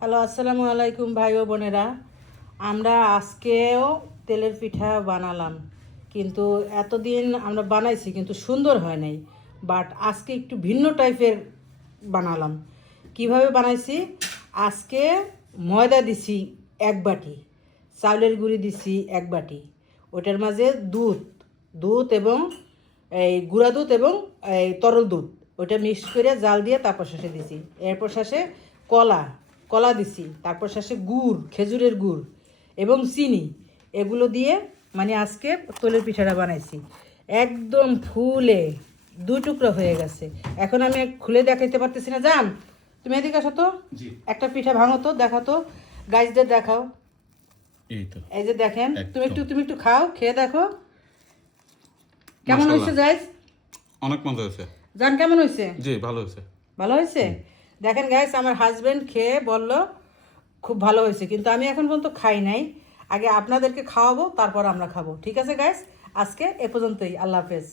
Hello, আসসালামু আলাইকুম ভাই ও বোনেরা। আমরা আজকেও তেলের পিঠা বানালাম, কিন্তু এতদিন আমরা বানাইছি কিন্তু সুন্দর হয় নাই। বাট আজকে একটু ভিন্ন টাইপের বানালাম। কিভাবে বানাইছি? আজকে ময়দা দিছি 1 বাটি, চাউলের গুঁড়ি দিছি 1 বাটি, ওটার মাঝে দুধ দুধ এবং এই গুঁড়া দুধ এবং এই তরল দুধ, ওইটা মিক্স করে জাল দিয়ে তারপর শেষে দিছি। এরপর শেষে কলা কলা দিছি, তারপর শেষে গুড়, খেজুরের গুড় এবং চিনি, এগুলো দিয়ে মানে আজকে তলের পিঠাটা বানাইছি। একদম ফুলে 2 টুকরো হয়ে গেছে। এখন আমি খুলে দেখাইতে পারতেছি না। জান, তুমি এদিকে আসো তো, একটা পিঠা ভাঙো তো, দেখাও তো, গাইজদের দেখাও। এই তো এই যে দেখেন, তুমি একদম। একটু খাও, খেয়ে দেখো কেমন হয়েছে। মাশাআল্লাহ, গাইজ, অনেক মজা হয়েছে। জান কেমন হয়েছে? জি, ভালো হয়েছে। ভালো হয়েছে? দেখেন গাইস, আমার হাজবেন্ড খেয়ে বলল খুব ভালো হয়েছে, কিন্তু আমি এখন পর্যন্ত খাই নাই। আগে আপনাদেরকে খাওয়াবো, তারপর আমরা খাবো। ঠিক আছে গাইস, আজকে এ পর্যন্তই। আল্লাহ হাফেজ।